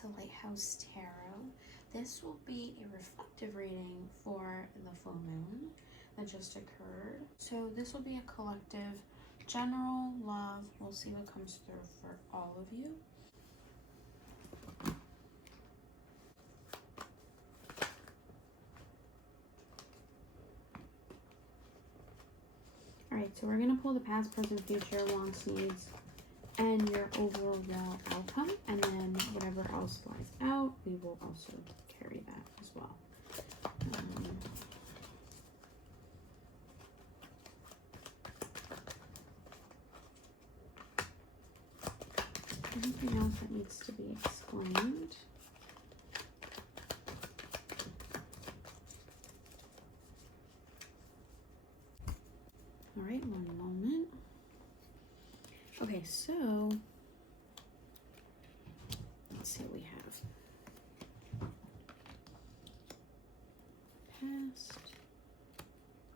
to Lighthouse Tarot. This will be a reflective reading for the full moon that just occurred. So this will be a collective general love. We'll see what comes through for all of you. All right, so we're gonna pull the past, present, future, wants, needs, and your overall outcome, and then whatever else flies out, we will also carry that as well. Anything else that needs to be explained? All right, one moment. Okay, so let's see what we have. Past,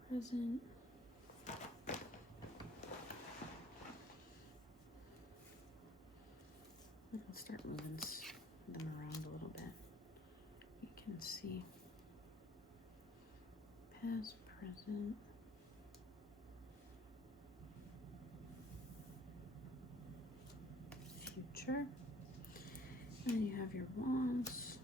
present, let's start moving them around a little bit. You can see past, present, future, and then you have your wands,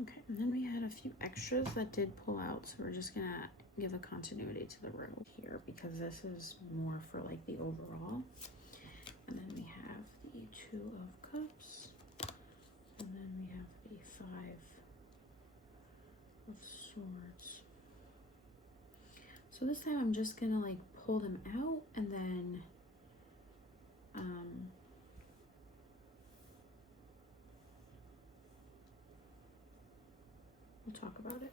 okay, and then we had a few extras that did pull out, so we're just gonna give a continuity to the row here because this is more for like the overall. And then we have the Two of Cups, and then we have the Five of Swords. So this time I'm just gonna like pull them out and then we'll talk about it.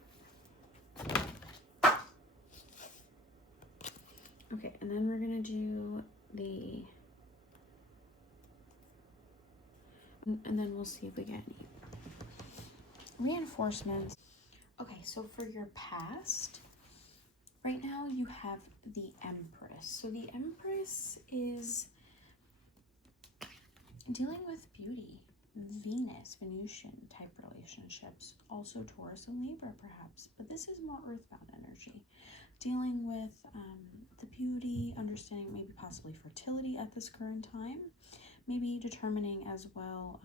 Okay, and then we're gonna do the, and then we'll see if we get any reinforcements. Okay, so for your past, right now you have the Empress. So the Empress is dealing with beauty, Venus, Venusian type relationships, also Taurus and Libra perhaps, but this is more earthbound energy, dealing with the beauty, understanding maybe possibly fertility at this current time, maybe determining as well.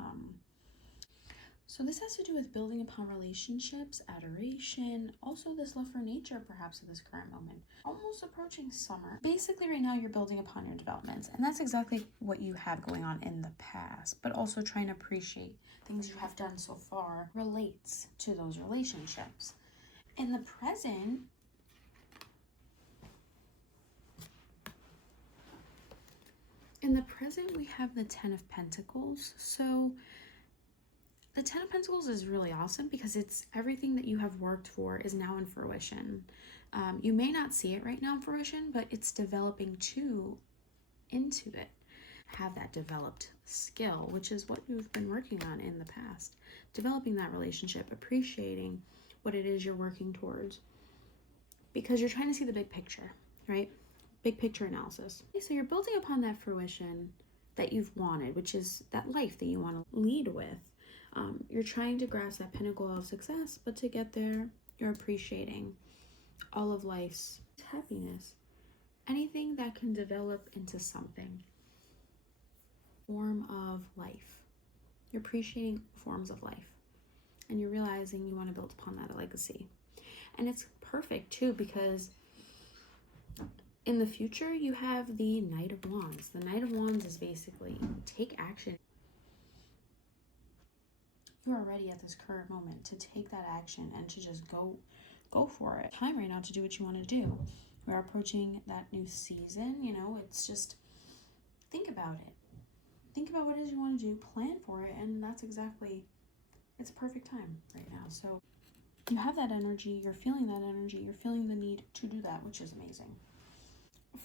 So this has to do with building upon relationships, adoration, also this love for nature perhaps at this current moment, almost approaching summer. Basically right now you're building upon your developments, and that's exactly what you have going on in the past, but also trying to appreciate things you have done so far relates to those relationships. In the present, we have the Ten of Pentacles. So the Ten of Pentacles is really awesome because it's everything that you have worked for is now in fruition. You may not see it right now in fruition, but it's developing into it. Have that developed skill, which is what you've been working on in the past. Developing that relationship, appreciating what it is you're working towards. Because you're trying to see the big picture, right? Big picture analysis. So you're building upon that fruition that you've wanted, which is that life that you want to lead with. You're trying to grasp that pinnacle of success, but to get there, you're appreciating all of life's happiness. Anything that can develop into something. Form of life. You're appreciating forms of life. And you're realizing you want to build upon that legacy. And it's perfect too because in the future, you have the Knight of Wands. The Knight of Wands is basically take action. You are ready at this current moment to take that action and to just go for it. Time right now to do what you want to do. We're approaching that new season, you know, it's just think about it. Think about what it is you want to do, plan for it, and that's exactly, it's a perfect time right now. So you have that energy, you're feeling that energy, you're feeling the need to do that, which is amazing.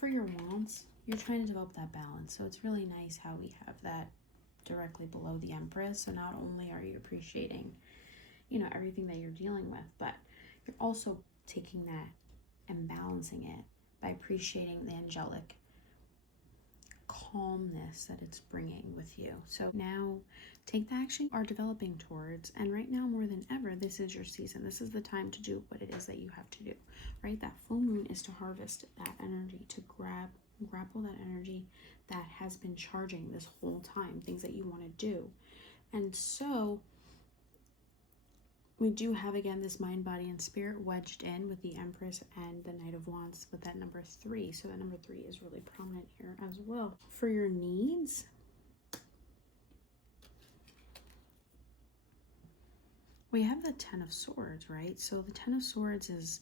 For your wands, you're trying to develop that balance. So it's really nice how we have that directly below the Empress. So not only are you appreciating, everything that you're dealing with, but you're also taking that and balancing it by appreciating the angelic calmness that it's bringing with you. So now take the action you are developing towards, and right now more than ever, this is your season. This is the time to do what it is that you have to do, right? That full moon is to harvest that energy, to grapple that energy that has been charging this whole time, things that you want to do. And so we do have, again, this mind, body, and spirit wedged in with the Empress and the Knight of Wands with that number 3. So that number 3 is really prominent here as well. For your needs, we have the Ten of Swords, right? So the Ten of Swords is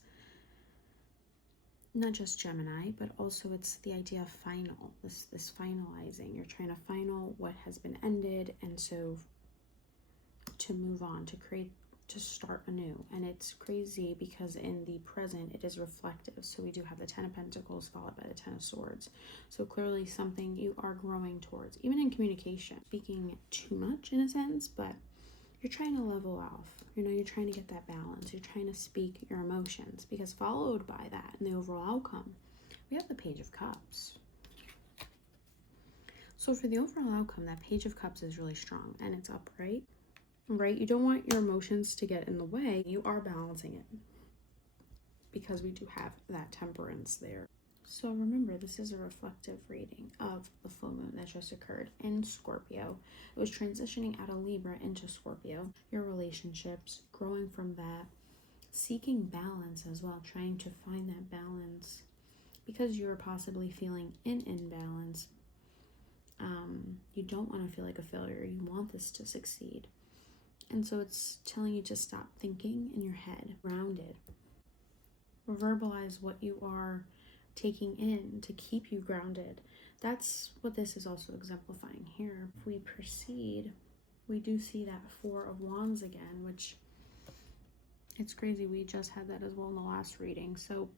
not just Gemini, but also it's the idea of final, this finalizing. You're trying to final what has been ended, and so to move on, to start anew. And it's crazy because in the present it is reflective. So we do have the Ten of Pentacles followed by the Ten of Swords. So clearly something you are growing towards, even in communication. Speaking too much in a sense, but you're trying to level off. You're trying to get that balance. You're trying to speak your emotions, because followed by that in the overall outcome, we have the Page of Cups. So for the overall outcome, that Page of Cups is really strong and it's upright. Right? You don't want your emotions to get in the way. You are balancing it because we do have that temperance there. So remember, this is a reflective reading of the full moon that just occurred in Scorpio. It was transitioning out of Libra into Scorpio. Your relationships, growing from that, seeking balance as well, trying to find that balance because you're possibly feeling in imbalance. You don't want to feel like a failure. You want this to succeed. And so it's telling you to stop thinking in your head, grounded. Verbalize what you are taking in to keep you grounded. That's what this is also exemplifying here. If we proceed, we do see that Four of Wands again, which it's crazy. We just had that as well in the last reading. So,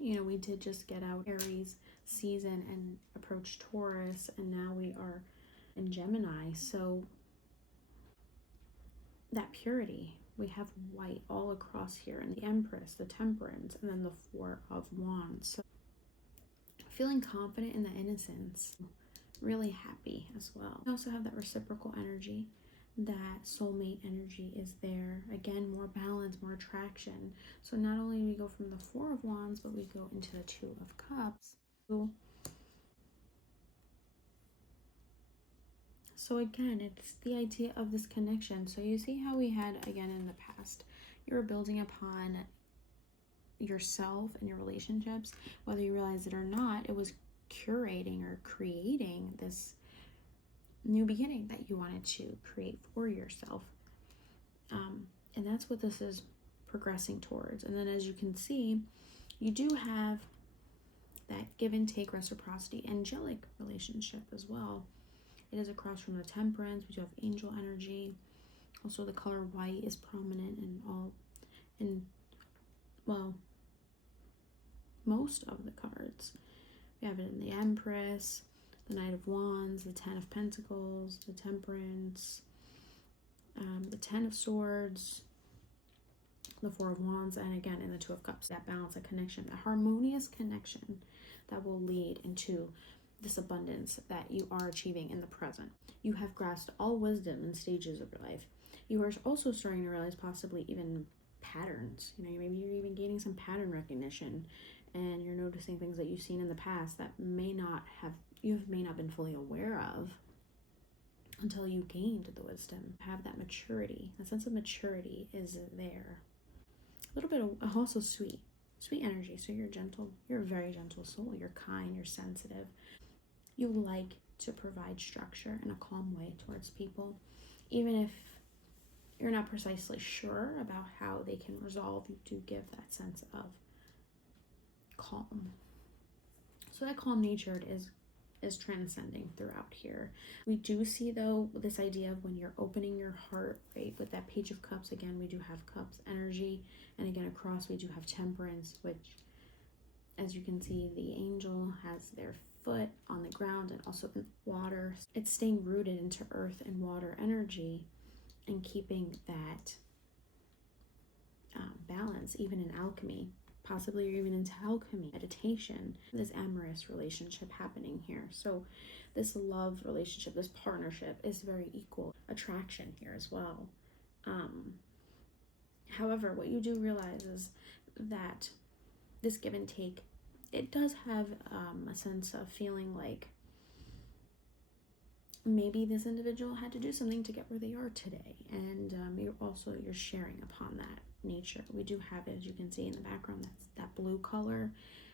we did just get out Aries season and approach Taurus, and now we are in Gemini. So that purity, we have white all across here, and the Empress, the Temperance, and then the Four of Wands. So feeling confident in the innocence, really happy as well. We also have that reciprocal energy, that soulmate energy is there. Again, more balance, more attraction. So not only do we go from the Four of Wands, but we go into the Two of Cups. So again, it's the idea of this connection. So you see how we had, again, in the past, you were building upon yourself and your relationships. Whether you realize it or not, it was curating or creating this new beginning that you wanted to create for yourself. And that's what this is progressing towards. And then as you can see, you do have that give and take, reciprocity, angelic relationship as well. It is across from the Temperance. We do have angel energy. Also, the color white is prominent in most of the cards. We have it in the Empress, the Knight of Wands, the Ten of Pentacles, the Temperance, the Ten of Swords, the Four of Wands, and again in the Two of Cups. That balance, a connection, a harmonious connection that will lead into this abundance that you are achieving in the present. You have grasped all wisdom in stages of your life. You are also starting to realize possibly even patterns. Maybe you're even gaining some pattern recognition, and you're noticing things that you've seen in the past that you may not been fully aware of until you gained the wisdom. Have that maturity. That sense of maturity is there. A little bit of also sweet energy. So you're gentle. You're a very gentle soul. You're kind. You're sensitive. You like to provide structure in a calm way towards people, even if you're not precisely sure about how they can resolve. You do give that sense of calm. So that calm nature is transcending throughout here. We do see, though, this idea of when you're opening your heart, right, with that Page of Cups. Again, we do have Cups energy, and again across we do have Temperance, which As you can see, the angel has their foot on the ground and also in water. It's staying rooted into earth and water energy and keeping that balance, even in alchemy, possibly or even into alchemy, meditation, this amorous relationship happening here. So this love relationship, this partnership is very equal attraction here as well. However, what you do realize is that this give and take, it does have a sense of feeling like maybe this individual had to do something to get where they are today, and you're sharing upon that nature. We do have it, as you can see in the background, that's that blue color,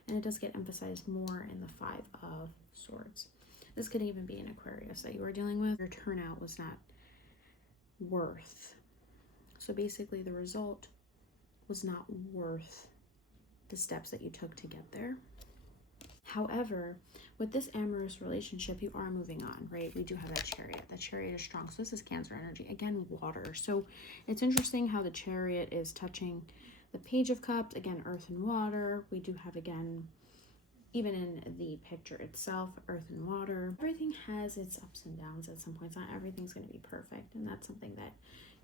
and it does get emphasized more in the Five of Swords. This could even be an Aquarius that you are dealing with. Your turnout was not worth, so basically the result was not worth the steps that you took to get there. However, with this amorous relationship, you are moving on, right? We do have that Chariot. That Chariot is strong. So this is Cancer energy. Again, water. So it's interesting how the Chariot is touching the Page of Cups. Again, earth and water. We do have, again, even in the picture itself, earth and water. Everything has its ups and downs at some points. Not everything's going to be perfect. And that's something that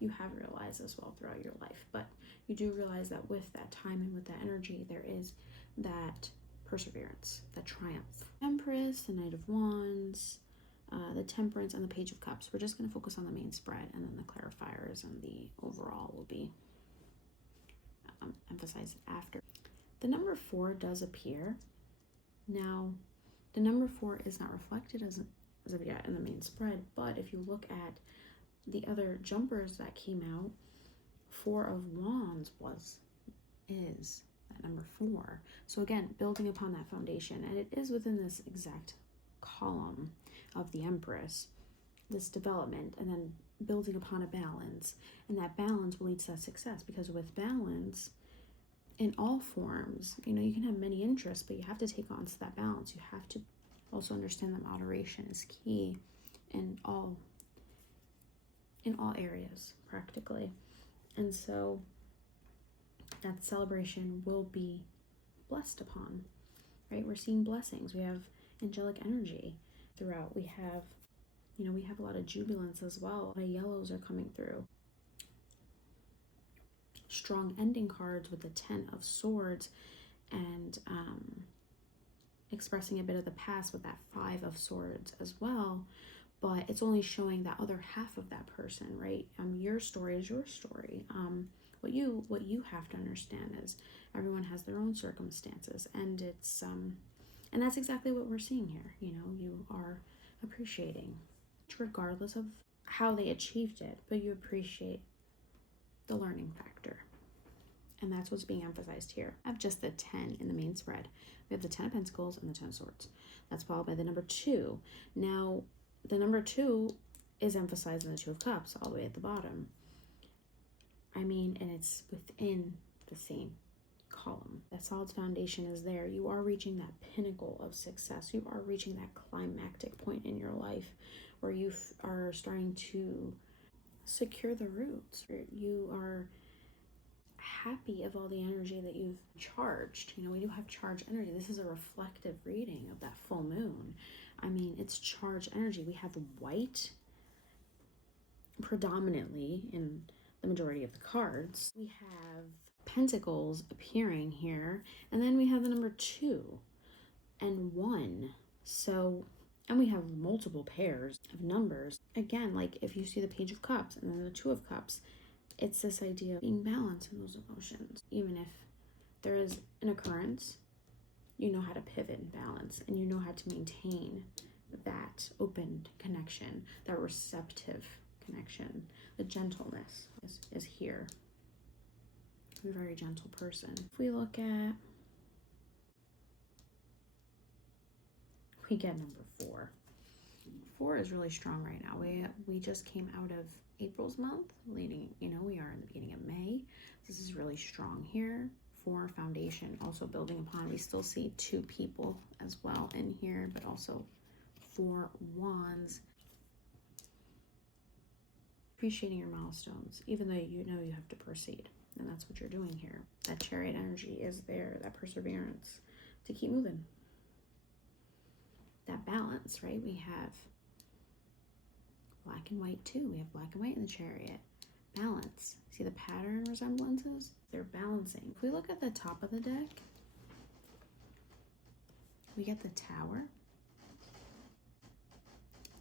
you have realized as well throughout your life. But you do realize that with that time and with that energy, there is that perseverance, that triumph. Empress, the Knight of Wands, the Temperance, and the Page of Cups. We're just going to focus on the main spread, and then the clarifiers and the overall will be emphasized after. The number 4 does appear. Now, the number 4 is not reflected as of yet in the main spread, but if you look at the other jumpers that came out, 4 of Wands is that number 4. So again, building upon that foundation, and it is within this exact column of the Empress, this development, and then building upon a balance, and that balance will lead to success, because with balance in all forms, you know, you can have many interests, but you have to take on to that balance. You have to also understand that moderation is key in all areas practically. And so that celebration will be blessed upon, right? We're seeing blessings. We have angelic energy throughout. We have a lot of jubilance as well. A lot of yellows are coming through. Strong ending cards with the 10 of Swords, and expressing a bit of the past with that 5 of Swords as well. But it's only showing that other half of that person, right? Your story is your story. What you have to understand is everyone has their own circumstances, and it's and that's exactly what we're seeing here. You know, you are appreciating, regardless of how they achieved it, but you appreciate the learning factor, and that's what's being emphasized here. I have just the 10 in the main spread. We have the 10 of Pentacles and the 10 of Swords. That's followed by the number 2. Now, the number 2 is emphasized in the 2 of Cups all the way at the bottom. I mean, and it's within the same column. That solid foundation is there. You are reaching that pinnacle of success. You are reaching that climactic point in your life where you are starting to secure the roots. You are happy of all the energy that you've charged. You know, we do have charged energy. This is a reflective reading of that full moon. I mean, it's charged energy. We have white predominantly in the majority of the cards. We have Pentacles appearing here, and then we have the number 2 and 1. So, and we have multiple pairs of numbers. Again, like if you see the Page of Cups and then the 2 of Cups, it's this idea of being balanced in those emotions. Even if there is an occurrence, you know how to pivot and balance, and you know how to maintain that open connection, that receptive connection. The gentleness is here. I'm a very gentle person. If we look at, we get number 4. 4 is really strong right now. We just came out of April's month, leading, you know, we are in the beginning of May. This is really strong here. 4 foundation, also building upon. We still see 2 people as well in here, but also 4 wands. Appreciating your milestones, even though you know you have to proceed. And that's what you're doing here. That Chariot energy is there, that perseverance. to keep moving. That balance, right? We have black and white too. We have black and white in the Chariot. Balance. See the pattern resemblances? They're balancing. If we look at the top of the deck, we get the Tower.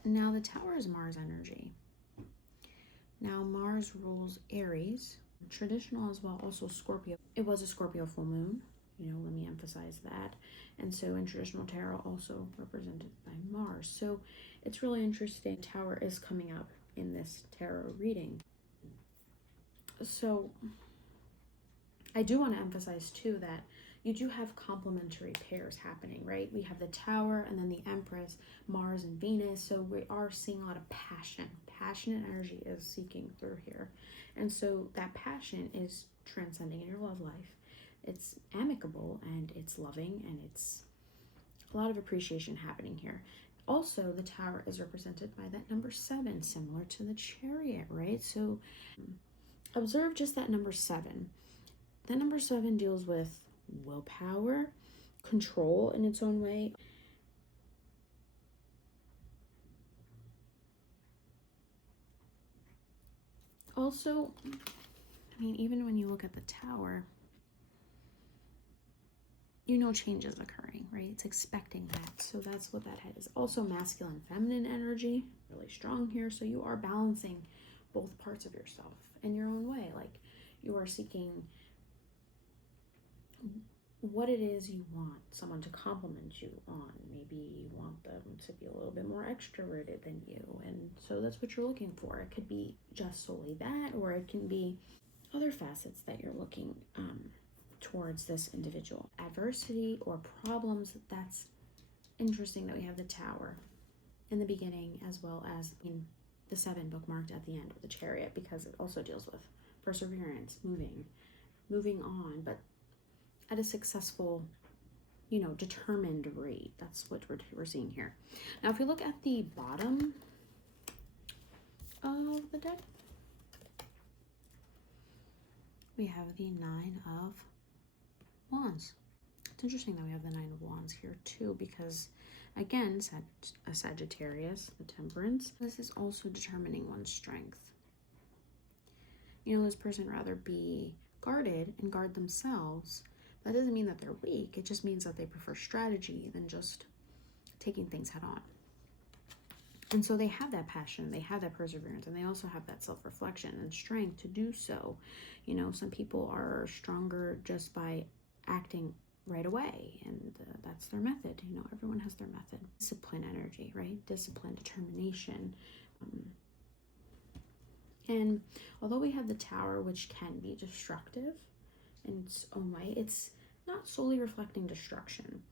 Now the Tower is Mars energy. Now Mars rules Aries, traditional as well, also Scorpio. It was a Scorpio full moon, let me emphasize that. And so in traditional tarot, also represented by Mars. So it's really interesting. Tower is coming up in this tarot reading. So I do want to emphasize too that you do have complementary pairs happening, right? We have the Tower and then the Empress, Mars and Venus. So we are seeing a lot of passion. Passionate energy is seeking through here. And so that passion is transcending in your love life. It's amicable and it's loving and it's a lot of appreciation happening here. Also, the Tower is represented by that number 7, similar to the Chariot, right? So observe just that number 7. That number 7 deals with willpower, control in its own way. Also, even when you look at the Tower, change is occurring, right? It's expecting that. So that's what that head is. Also masculine, feminine energy, really strong here. So you are balancing both parts of yourself in your own way. Like you are seeking what it is you want someone to compliment you on. Maybe you want them to be a little bit more extroverted than you. And so that's what you're looking for. It could be just solely that, or it can be other facets that you're looking towards this individual. Adversity or problems, that's interesting that we have the Tower in the beginning as well as in the 7 bookmarked at the end with the Chariot, because it also deals with perseverance, moving on, but at a successful, determined rate. That's what we're seeing here. Now, if we look at the bottom of the deck, we have the 9 of Wands. It's interesting that we have the 9 of Wands here too, because again, a Sagittarius, the Temperance. This is also determining one's strength. This person rather be guarded and guard themselves. That doesn't mean that they're weak. It just means that they prefer strategy than just taking things head on. And so they have that passion, they have that perseverance, and they also have that self-reflection and strength to do so. Some people are stronger just by acting right away, and that's their method. Everyone has their method. Discipline energy, right? Discipline, determination. And although we have the Tower, which can be destructive in its own way, it's not solely reflecting destruction.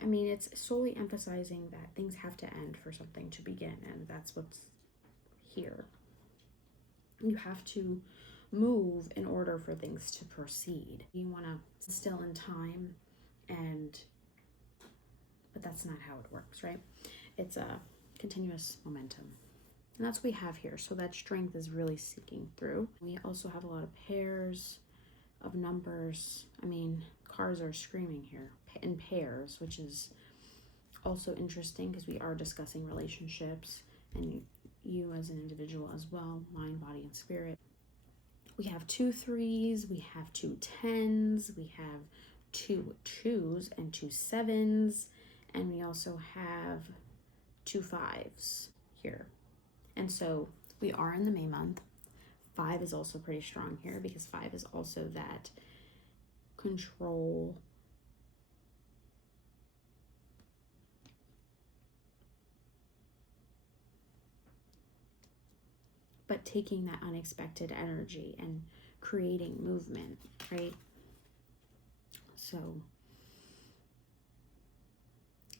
It's solely emphasizing that things have to end for something to begin, and that's what's here. You have to move in order for things to proceed. You want to still in time, but that's not how it works, right? It's a continuous momentum. And that's what we have here. So that strength is really seeking through. We also have a lot of pairs of numbers. Cards are screaming here in pairs, which is also interesting because we are discussing relationships and you as an individual as well, mind, body, and spirit. We have 2 3s, we have 2 10s, we have 2 2s and 2 7s, and we also have 2 5s here. And so we are in the May month. 5 is also pretty strong here because 5 is also that control, but taking that unexpected energy and creating movement, right? So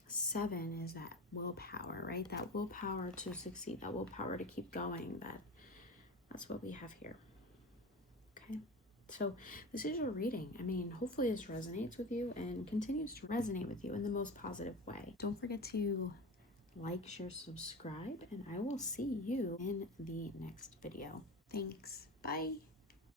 7 is that willpower, right? That willpower to succeed, that willpower to keep going. That's what we have here. Okay, so this is your reading. Hopefully this resonates with you and continues to resonate with you in the most positive way. Don't forget to like, share, subscribe, and I will see you in the next video. Thanks. Bye.